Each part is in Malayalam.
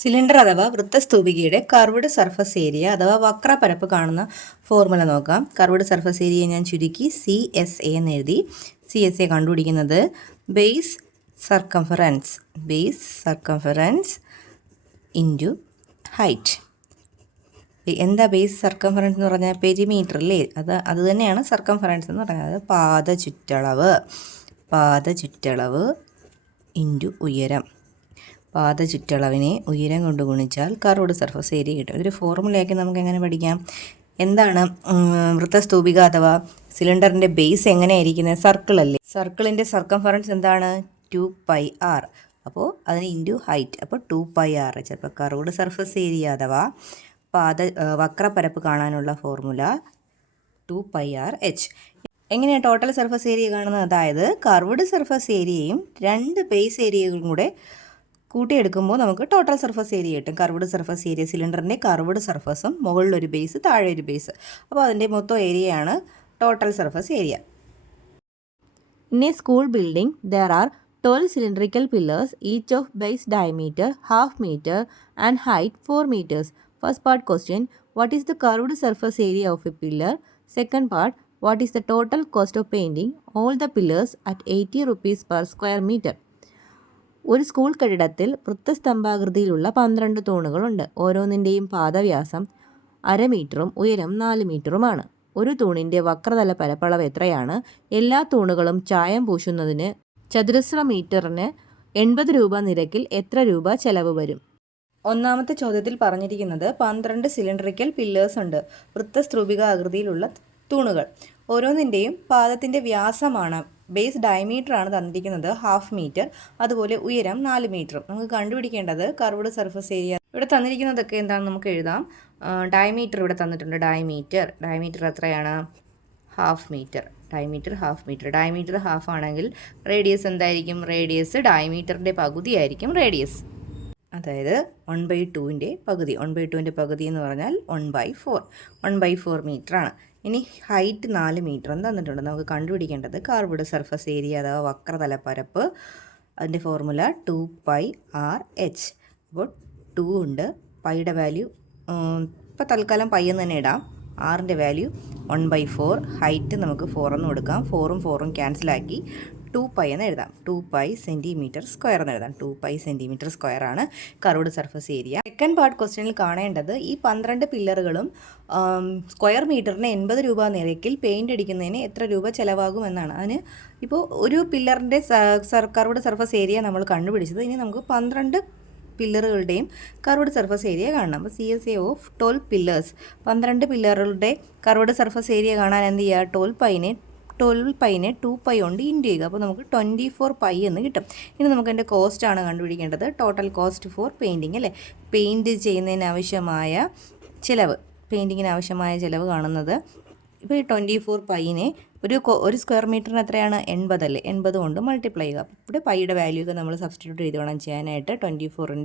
സിലിണ്ടർ അഥവാ വൃത്തസ്തൂപികയുടെ കർവ്ഡ് സർഫസ് ഏരിയ അഥവാ വക്രപരപ്പ് കാണുന്ന ഫോർമുല നോക്കാം. കർവ്ഡ് സർഫസ് ഏരിയ ഞാൻ ചുരുക്കി CSA എന്ന് എഴുതി. CSA കണ്ടുപിടിക്കുന്നത് ബേസ് സർക്കംഫറൻസ് ഇൻറ്റു ഹൈറ്റ്. എന്താ ബേസ് സർക്കംഫറൻസ് എന്ന് പറഞ്ഞാൽ പെരിമീറ്റർ അല്ലേ? അത് തന്നെയാണ് സർക്കംഫറൻസ് എന്ന് പറഞ്ഞാൽ. പാദ ചുറ്റളവ് ഇൻറ്റു ഉയരം. പാദ ചുറ്റളവിനെ ഉയരം കൊണ്ട് ഗുണിച്ചാൽ കർവ്ഡ് സർഫസ് ഏരിയ കിട്ടും. ഇതൊരു ഫോർമുലയൊക്കെ നമുക്ക് എങ്ങനെ പഠിക്കാം? എന്താണ് വൃത്തസ്തൂപിക അഥവാ സിലിണ്ടറിൻ്റെ ബേസ് എങ്ങനെയായിരിക്കുന്നത്? സർക്കിൾ അല്ലേ? സർക്കിളിൻ്റെ സർക്കംഫറൻസ് എന്താണ്? 2πr. അപ്പോൾ അതിന് ഇൻറ്റു ഹൈറ്റ്, അപ്പോൾ 2πr. ചിലപ്പോൾ കർവ്ഡ് സർഫസ് ഏരിയ അഥവാ വക്രപരപ്പ് കാണാനുള്ള ഫോർമുല 2πrh. എങ്ങനെയാണ് ടോട്ടൽ സർഫസ് ഏരിയ കാണുന്നത്? അതായത് കർവ്ഡ് സർഫസ് ഏരിയയും രണ്ട് ബേസ് ഏരിയകളും കൂടെ കൂട്ടിയെടുക്കുമ്പോൾ നമുക്ക് ടോട്ടൽ സർഫസ് ഏരിയ കിട്ടും. കർവ്ഡ് സർഫസ് ഏരിയ, സിലിണ്ടറിൻ്റെ കർവ്ഡ് സർഫസും മുകളിലൊരു ബേസ് താഴെ ഒരു ബേസ്, അപ്പോൾ അതിൻ്റെ മൊത്തം ഏരിയയാണ് total surface area. In a school building, there are 12 cylindrical pillars, each of base diameter half meter and height 4 meters. First part question, what is the curved surface area of a pillar? Second part, what is the total cost of painting all the pillars at 80 rupees per square meter? ഒരു സ്കൂൾ കെട്ടിടത്തിൽ വൃത്തസ്തംഭാകൃതിയിലുള്ള 12 തൂണുകളുണ്ട്. ഓരോന്നിൻ്റെയും പാദവ്യാസം 1/2 മീറ്ററും ഉയരം 4 മീറ്ററുമാണ്. ഒരു തൂണിൻ്റെ വക്രതല പരപ്പളവ് എത്രയാണ്? എല്ലാ തൂണുകളും ചായം പൂശുന്നതിന് ചതുരശ്ര മീറ്ററിന് 80 രൂപ നിരക്കിൽ എത്ര രൂപ ചെലവ് വരും? ഒന്നാമത്തെ ചോദ്യത്തിൽ പറഞ്ഞിരിക്കുന്നത് 12 സിലിണ്ടറിക്കൽ പില്ലേഴ്സ് ഉണ്ട്, വൃത്തസ്തൂപിക ആകൃതിയിലുള്ള തൂണുകൾ. ഓരോന്നിൻ്റെയും പാദത്തിൻ്റെ വ്യാസമാണ്, ബേസ് ഡയമീറ്റർ ആണ് തന്നിരിക്കുന്നത്, 1/2 മീറ്റർ. അതുപോലെ ഉയരം 4 മീറ്ററും. നമുക്ക് കണ്ടുപിടിക്കേണ്ടത് കർവ്ഡ് സർഫസ് ഏരിയ. ഇവിടെ തന്നിരിക്കുന്നതൊക്കെ എന്താണെന്ന് നമുക്ക് എഴുതാം. ഡയമീറ്റർ ഇവിടെ തന്നിട്ടുണ്ട്. ഡയമീറ്റർ എത്രയാണ്? 1/2 മീറ്റർ. ഡയമീറ്റർ 1/2 ആണെങ്കിൽ റേഡിയസ് എന്തായിരിക്കും? റേഡിയസ് ഡയമീറ്ററിൻ്റെ പകുതിയായിരിക്കും റേഡിയസ്. അതായത് 1/2ൻ്റെ പകുതി. 1/2ൻ്റെ പകുതി എന്ന് പറഞ്ഞാൽ 1/4 മീറ്ററാണ്. ഇനി ഹൈറ്റ് 4 മീറ്റർ എന്ന് തന്നിട്ടുണ്ട്. നമുക്ക് കണ്ടുപിടിക്കേണ്ടത് കർവ്ഡ് സർഫസ് ഏരിയ അഥവാ വക്രതല പരപ്പ്. അതിൻ്റെ ഫോർമുല 2πrh. അപ്പോൾ 2 ഉണ്ട്, പൈയുടെ വാല്യൂ ഇപ്പോൾ തൽക്കാലം പൈ എന്ന് തന്നെ ഇടാം. ആറിൻ്റെ വാല്യൂ 1/4. ഹൈറ്റ് നമുക്ക് 4 എന്ന് കൊടുക്കാം. 4ഉം ക്യാൻസലാക്കി 2π എന്ന് എഴുതാം. 2π സെൻറ്റിമീറ്റർ സ്ക്വയർ എന്ന് എഴുതാം. 2π സെൻറ്റിമീറ്റർ സ്ക്വയർ ആണ് curved surface area. Second part ക്വസ്റ്റ്യനിൽ കാണേണ്ടത് ഈ 12 പില്ലറുകളും സ്ക്വയർ മീറ്ററിന് 80 രൂപ നിരക്കിൽ പെയിൻ്റ് അടിക്കുന്നതിന് എത്ര രൂപ ചിലവാകും എന്നാണ്. അതിന് ഇപ്പോൾ ഒരു പില്ലറിൻ്റെ കർവ്ഡ് സർഫസ് ഏരിയ നമ്മൾ കണ്ടുപിടിച്ചത്. ഇനി നമുക്ക് 12 പില്ലറുകളുടെയും കർവ്ഡ് സർഫസ് ഏരിയ കാണണം. അപ്പോൾ CSA ഓഫ് 12 പില്ലേഴ്സ്, 12 പില്ലറുകളുടെ കർവ്ഡ് സർഫസ് ഏരിയ കാണാൻ എന്ത് ചെയ്യുക? 12πനെ 2π കൊണ്ട് ഇൻറ്റു ചെയ്യുക. അപ്പോൾ നമുക്ക് 24π എന്ന് കിട്ടും. ഇനി നമുക്ക് എൻ്റെ കോസ്റ്റാണ് കണ്ടുപിടിക്കേണ്ടത്. ടോട്ടൽ കോസ്റ്റ് ഫോർ പെയിൻറ്റിങ് അല്ലേ? പെയിൻറ്റിങ്ങിന് ആവശ്യമായ ചിലവ് കാണുന്നത്. ഇപ്പോൾ ഈ 24πനെ ഒരു സ്ക്വയർ മീറ്ററിന് എത്രയാണ്? 80 അല്ലേ? 80 കൊണ്ട് മൾട്ടിപ്ലൈ ചെയ്യുക. ഇവിടെ പൈയുടെ വാല്യൂ ഒക്കെ നമ്മൾ സബ്സ്റ്റിറ്റ്യൂട്ട് ചെയ്ത് വേണം ചെയ്യാനായിട്ട്. 24 ×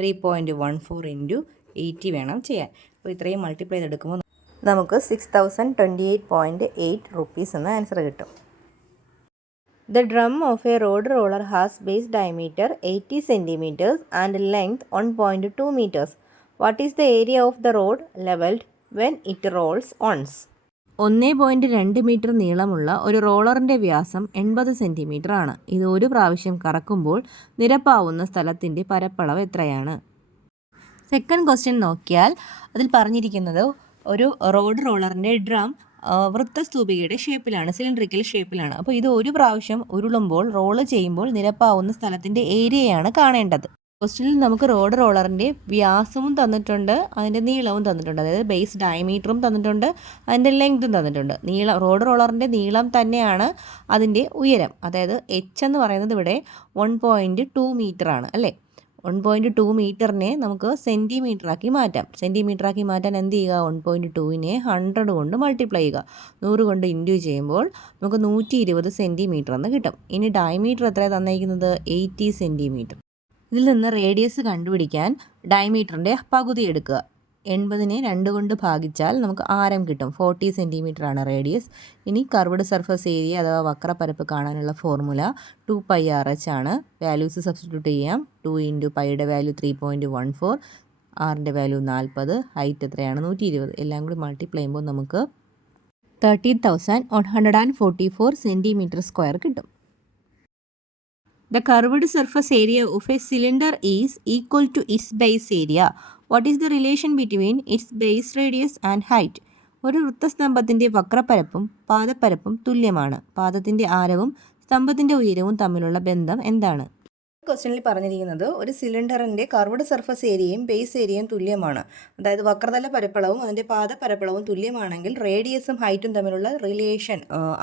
3.14 × 80 വേണം ചെയ്യാൻ. അപ്പോൾ ഇത്രയും മൾട്ടിപ്ലൈ ചെയ്തെടുക്കുമ്പോൾ നമുക്ക് 6028.8 rupees എന്ന ആൻസർ കിട്ടും. The drum of a road roller has base diameter 80 centimeters and length 1.2 meters. What is the area of the road leveled when it rolls once? 1.2 metre നീളമുള്ള ഒരു റോളറിൻ്റെ വ്യാസം 80 സെൻറ്റിമീറ്റർ ആണ്. ഇത് ഒരു പ്രാവശ്യം കറക്കുമ്പോൾ നിരപ്പാവുന്ന സ്ഥലത്തിൻ്റെ പരപ്പളവ് എത്രയാണ്? സെക്കൻഡ് ക്വസ്റ്റ്യൻ നോക്കിയാൽ അതിൽ പറഞ്ഞിരിക്കുന്നത് ഒരു റോഡ് റോളറിൻ്റെ ഡ്രം വൃത്തസ്തൂപികയുടെ ഷേപ്പിലാണ്, സിലിണ്ടറിക്കൽ ഷേപ്പിലാണ്. അപ്പോൾ ഇത് ഒരു പ്രാവശ്യം ഉരുളുമ്പോൾ റോള് ചെയ്യുമ്പോൾ നിരപ്പാവുന്ന സ്ഥലത്തിൻ്റെ ഏരിയയാണ് കാണേണ്ടത്. ക്വസ്റ്റ്യനിൽ നമുക്ക് റോഡ് റോളറിൻ്റെ വ്യാസവും തന്നിട്ടുണ്ട്, അതിൻ്റെ നീളവും തന്നിട്ടുണ്ട്. അതായത് ബേസ് ഡയമീറ്ററും തന്നിട്ടുണ്ട്, അതിൻ്റെ ലെങ്തും തന്നിട്ടുണ്ട്. റോഡ് റോളറിൻ്റെ നീളം തന്നെയാണ് അതിൻ്റെ ഉയരം. അതായത് H എന്ന് പറയുന്നത് ഇവിടെ 1.2 മീറ്ററാണ് അല്ലേ? 1.2 മീറ്ററിനെ നമുക്ക് സെൻറ്റിമീറ്ററാക്കി മാറ്റാം. സെൻറ്റിമീറ്ററാക്കി മാറ്റാൻ എന്ത് ചെയ്യുക? 1.2നെ 100 കൊണ്ട് മൾട്ടിപ്ലൈ ചെയ്യുക. 100 കൊണ്ട് ഇൻറ്റു ചെയ്യുമ്പോൾ നമുക്ക് 120 സെൻറ്റിമീറ്റർ എന്ന് കിട്ടും. ഇനി ഡയമീറ്റർ എത്രയാണ് തന്നിരിക്കുന്നത്? 80 സെൻറ്റിമീറ്റർ. ഇതിൽ നിന്ന് റേഡിയസ് കണ്ടുപിടിക്കാൻ ഡയമീറ്ററിൻ്റെ പകുതി എടുക്കുക. 80നെ 2 കൊണ്ട് ഭാഗിച്ചാൽ നമുക്ക് ആരം കിട്ടും. 40 സെൻറ്റിമീറ്റർ ആണ് റേഡിയസ്. ഇനി കർവ്ഡ് സർഫസ് ഏരിയ അഥവാ വക്രപ്പരപ്പ് കാണാനുള്ള ഫോർമുല 2πRH ആണ്. വാല്യൂസ് സബ്സ്റ്റിറ്റ്യൂട്ട് ചെയ്യാം. 2 × പൈയുടെ വാല്യൂ 3.14, ആറിൻ്റെ വാല്യൂ 40, ഹൈറ്റ് എത്രയാണ് 120. എല്ലാം കൂടി മൾട്ടിപ്ലൈ ചെയ്യുമ്പോൾ നമുക്ക് 13,144 സെൻറ്റിമീറ്റർ സ്ക്വയർ കിട്ടും. The curved surface area of a cylinder is equal to its base area. What is the relation between its base radius and height? ഒരു വൃത്തസ്തംഭത്തിൻ്റെ വക്രപ്പരപ്പും പാദപ്പരപ്പും തുല്യമാണ്. പാദത്തിൻ്റെ ആരവും സ്തംഭത്തിൻ്റെ ഉയരവും തമ്മിലുള്ള ബന്ധം എന്താണ്? ക്വസ്റ്റ്യനിൽ പറഞ്ഞിരിക്കുന്നത് ഒരു സിലിണ്ടറിൻ്റെ കർവ്ഡ് സർഫസ് ഏരിയയും ബേസ് ഏരിയയും തുല്യമാണ്. അതായത് വക്രതല പരപ്പളവും അതിൻ്റെ പാദപരപ്പളവും തുല്യമാണെങ്കിൽ റേഡിയസും ഹൈറ്റും തമ്മിലുള്ള റിലേഷൻ,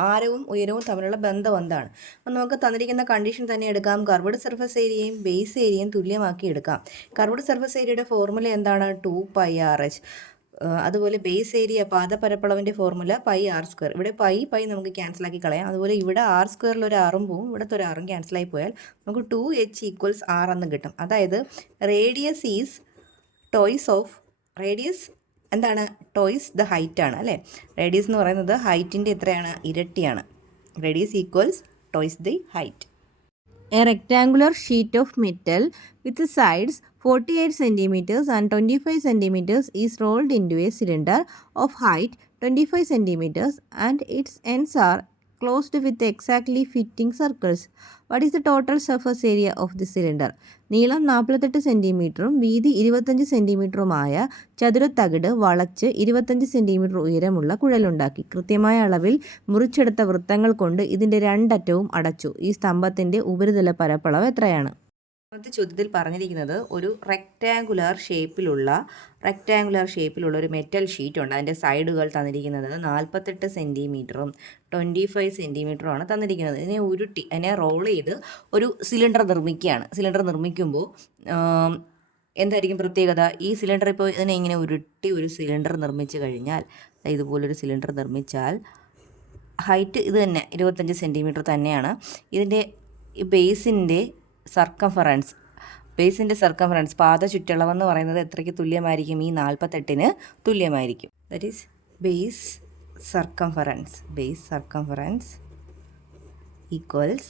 ആരവും ഉയരവും തമ്മിലുള്ള ബന്ധം എന്താണ്? അപ്പം നമുക്ക് തന്നിരിക്കുന്ന കണ്ടീഷൻ തന്നെ എടുക്കാം. കർവ്ഡ് സർഫസ് ഏരിയയും ബേസ് ഏരിയയും തുല്യമാക്കി എടുക്കാം. കർവ്ഡ് സർഫസ് ഏരിയയുടെ ഫോർമുല എന്താണ്? 2πRH. അതുപോലെ ബേസ് ഏരിയ പാദപരപ്പളവിൻ്റെ ഫോർമുല πr². ഇവിടെ പൈ നമുക്ക് ക്യാൻസലാക്കി കളയാം. അതുപോലെ ഇവിടെ r² ഒരു ആറും പോവും, ഇവിടുത്തെ ഒരു ആറും ക്യാൻസലായി പോയാൽ നമുക്ക് 2h = r എന്ന് കിട്ടും. അതായത് radius is toys of radius എന്താണ്? ടോയ്സ് ദ ഹൈറ്റ് ആണ് അല്ലേ? റേഡിയസ് എന്ന് പറയുന്നത് ഹൈറ്റിൻ്റെ എത്രയാണ്? ഇരട്ടിയാണ്. Radius equals toys the height. A rectangular sheet of metal with sides 48 cm and 25 cm is rolled into a cylinder of height 25 cm and its ends are closed with exactly fitting circles. What is the total surface area of the cylinder? നീളം 48 സെൻറ്റിമീറ്ററും വീതി 25 സെൻറ്റിമീറ്ററുമായ ചതുരത്തകിട് വളച്ച് 25 സെൻറ്റിമീറ്റർ ഉയരമുള്ള കുഴലുണ്ടാക്കി. കൃത്യമായ അളവിൽ മുറിച്ചെടുത്ത വൃത്തങ്ങൾ കൊണ്ട് ഇതിൻ്റെ രണ്ടറ്റവും അടച്ചു. ഈ സ്തംഭത്തിൻ്റെ ഉപരിതല പരപ്പളവ് എത്രയാണ്? ആദ്യത്തെ ചോദ്യത്തിൽ പറഞ്ഞിരിക്കുന്നത് ഒരു റെക്റ്റാങ്കുലർ ഷേപ്പിലുള്ള ഒരു മെറ്റൽ ഷീറ്റ് ഉണ്ട്. അതിൻ്റെ സൈഡുകൾ തന്നിരിക്കുന്നത് 48 സെൻറ്റിമീറ്ററും 25 സെൻറ്റിമീറ്ററുമാണ് തന്നിരിക്കുന്നത്. അതിനെ റോൾ ചെയ്ത് ഒരു സിലിണ്ടർ നിർമ്മിക്കുകയാണ്. സിലിണ്ടർ നിർമ്മിക്കുമ്പോൾ എന്തായിരിക്കും പ്രത്യേകത? ഈ സിലിണ്ടർ ഇപ്പോൾ ഇതിനെ ഇങ്ങനെ ഉരുട്ടി ഒരു സിലിണ്ടർ നിർമ്മിച്ച് കഴിഞ്ഞാൽ, ഇതുപോലൊരു സിലിണ്ടർ നിർമ്മിച്ചാൽ ഹൈറ്റ് ഇത് തന്നെ 25 സെൻറ്റിമീറ്റർ തന്നെയാണ്. ഇതിൻ്റെ ബേസിൻ്റെ സർക്കംഫറൻസ് പാദ ചുറ്റളവെന്ന് പറയുന്നത് എത്രയ്ക്ക് തുല്യമായിരിക്കും? ഈ 48-ന് തുല്യമായിരിക്കും. That is base circumference equals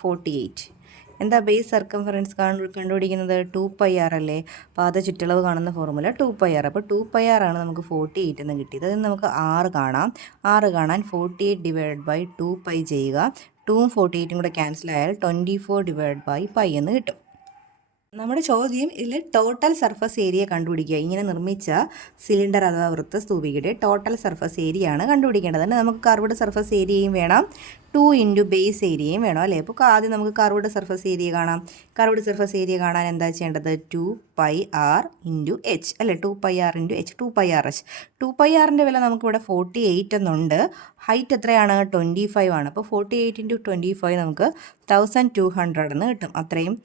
48. എന്താ ബേസ് സർക്കംഫറൻസ് കണ്ടുപിടിക്കുന്നത്? 2πr അല്ലേ? പാദ ചുറ്റളവ് കാണുന്ന ഫോർമുല 2πr. അപ്പോൾ 2πr ആണ് നമുക്ക് 48 എന്ന് കിട്ടിയത്. അതിന് നമുക്ക് r കാണാം. r കാണാൻ 48 / 2π ചെയ്യുക. 2ഉം 48ഉം കൂടെ ക്യാൻസലായാൽ 24/π എന്ന് കിട്ടും. നമ്മുടെ ചോദ്യം ഇതിൽ ടോട്ടൽ സർഫസ് ഏരിയ കണ്ടുപിടിക്കുക. ഇങ്ങനെ നിർമ്മിച്ച സിലിണ്ടർ അഥവാ വൃത്തസ്തൂപികയുടെ ടോട്ടൽ സർഫസ് ഏരിയ ആണ് കണ്ടുപിടിക്കേണ്ടത്. തന്നെ നമുക്ക് കർവ്ഡ് സർഫസ് ഏരിയയും വേണം, 2 × ബേസ് ഏരിയയും വേണം അല്ലേ? അപ്പോൾ ആദ്യം നമുക്ക് കർവ്ഡ് സർഫസ് ഏരിയ കാണാം. കർവ്ഡ് സർഫസ് ഏരിയ കാണാൻ എന്താ ചെയ്യേണ്ടത്? 2πr × h അല്ലേ? 2πr × h, 2πRH. 2πrൻ്റെ വില നമുക്കിവിടെ 48 എന്നുണ്ട്. ഹൈറ്റ് എത്രയാണ്? 25 ആണ്. അപ്പോൾ 48 × 25 നമുക്ക് 1200 എന്ന് കിട്ടും. അത്രയും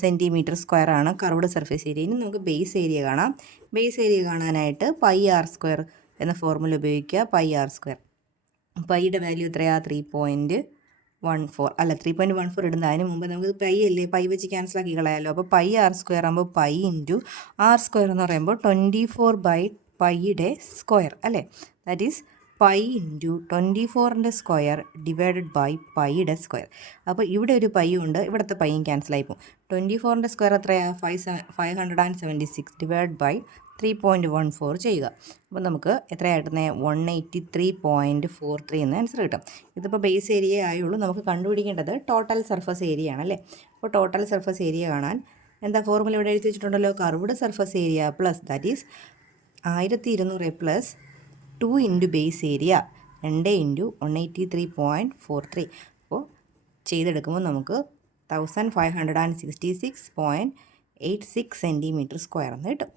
സെൻറ്റിമീറ്റർ സ്ക്വയർ ആണ് കർവ്ഡ് സർഫേസ് ഏരിയ. ഇനി നമുക്ക് ബേസ് ഏരിയ കാണാം. ബേസ് ഏരിയ കാണാനായിട്ട് πr² എന്ന ഫോർമുല ഉപയോഗിക്കുക. πr². പൈയുടെ വാല്യൂ എത്രയാണ്? 3.14 അല്ല, 3.14 ഇടുന്ന. അതിന് മുമ്പ് നമുക്ക് പൈ വെച്ച് ക്യാൻസലാക്കി കളയാമല്ലോ. അപ്പോൾ πr² ആകുമ്പോൾ π × r² എന്ന് പറയുമ്പോൾ 24/πയുടെ സ്ക്വയർ അല്ലേ? ദാറ്റ് ഈസ് പൈ × 24ൻ്റെ സ്ക്വയർ / പൈയുടെ സ്ക്വയർ. അപ്പോൾ ഇവിടെ ഒരു പൈ ഉണ്ട്, ഇവിടുത്തെ പൈയും ക്യാൻസലായി പോകും. 24ൻ്റെ സ്ക്വയർ എത്രയാണ്? 576 / 3.14 ചെയ്യുക. അപ്പോൾ നമുക്ക് എത്രയായിട്ടുന്നേ? 183.43 എന്ന് ആൻസർ കിട്ടും. ഇതിപ്പോൾ ബേസ് ഏരിയ ആയുള്ളൂ. നമുക്ക് കണ്ടുപിടിക്കേണ്ടത് ടോട്ടൽ സർഫസ് ഏരിയ ആണല്ലേ? അപ്പോൾ ടോട്ടൽ സർഫസ് ഏരിയ കാണാൻ എന്താ ഫോർമുല ഇവിടെ എഴുതി വെച്ചിട്ടുണ്ടല്ലോ? Curved surface area plus that is 1200 plus 2 × base area 2 × 183.43. അപ്പോൾ ചെയ്തെടുക്കുമ്പോൾ നമുക്ക് 1566.86 സെൻറ്റിമീറ്റർ സ്ക്വയർ എന്ന് കിട്ടും.